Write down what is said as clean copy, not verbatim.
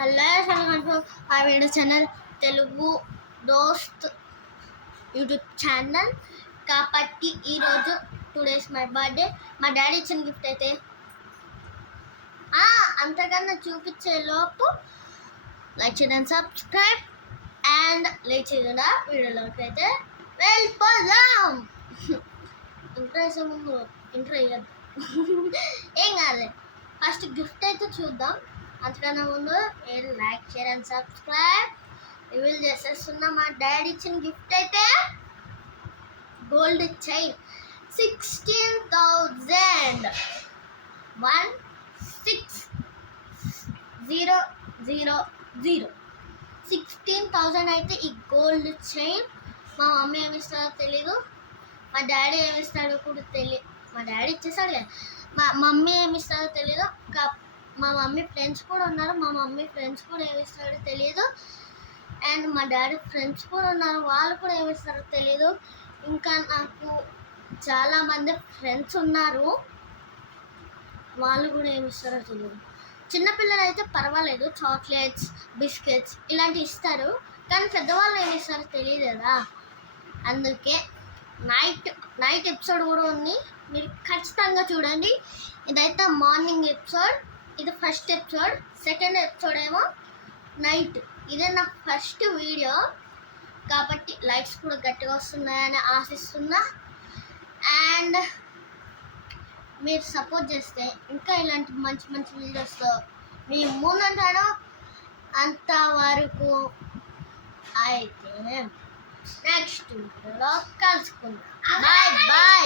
Hello welcome మా video channel Telugu దోస్త్ YouTube channel. కాబట్టి ఈరోజు 2 days మై బర్త్డే. మా డాడీ ఇచ్చిన గిఫ్ట్ అయితే అంతకన్నా చూపించే లోపు లైక్ చేయండి, సబ్స్క్రైబ్ అండ్ లైక్ చేయకుండా వీడియోలోకి అయితే వెళ్ళిపోదాం. ఇంట్రో వేసే ముందు ఇంట్రో వేయద్దు ఏం కాదు, ఫస్ట్ గిఫ్ట్ అయితే చూద్దాం. అంతకన్నా ముందు like share and subscribe reveal చేసేస్తున్నా. మా డాడీ ఇచ్చిన గిఫ్ట్ అయితే గోల్డ్ చైన్ 16,000 16,000 అయితే ఈ గోల్డ్ చైన్. మా మమ్మీ ఏమి ఇస్తారో తెలీదు, మా డాడీ ఏమి ఇస్తాడో కూడా తెలియదు. మా డాడీ ఇచ్చేసాడు కదా, మా మమ్మీ ఏమి ఇస్తారో తెలీదు. మా మమ్మీ ఫ్రెండ్స్ కూడా ఉన్నారు, మా మమ్మీ ఫ్రెండ్స్ కూడా ఏమి ఇస్తారో తెలియదు. అండ్ మా డాడీ ఫ్రెండ్స్ కూడా ఉన్నారు, వాళ్ళు కూడా ఏమి ఇస్తారో తెలీదు. ఇంకా నాకు చాలామంది ఫ్రెండ్స్ ఉన్నారు, వాళ్ళు కూడా ఏమి ఇస్తారో తెలియదు. చిన్నపిల్లలు అయితే పర్వాలేదు, చాక్లెట్స్ బిస్కెట్స్ ఇలాంటివి ఇస్తారు, కానీ పెద్దవాళ్ళు ఏమి ఇస్తారో తెలియదు కదా. అందుకే నైట్ ఎపిసోడ్ కూడా ఉంది, మీరు ఖచ్చితంగా చూడండి. ఇదైతే మార్నింగ్ ఎపిసోడ్, ఇది ఫస్ట్ ఎపిసోడ్. సెకండ్ ఎపిసోడ్ ఏమో నైట్. ఇదే నా ఫస్ట్ వీడియో కాబట్టి లైక్స్ కూడా గట్టిగా వస్తున్నాయని ఆశిస్తున్నా. అండ్ మీరు సపోర్ట్ చేస్తే ఇంకా ఇలాంటి మంచి మంచి వీడియోస్తో మీ ముందుంటాను. అంతవరకు అయితే నెక్స్ట్ వీడియోలో కలుసుకుందాం. Bye bye.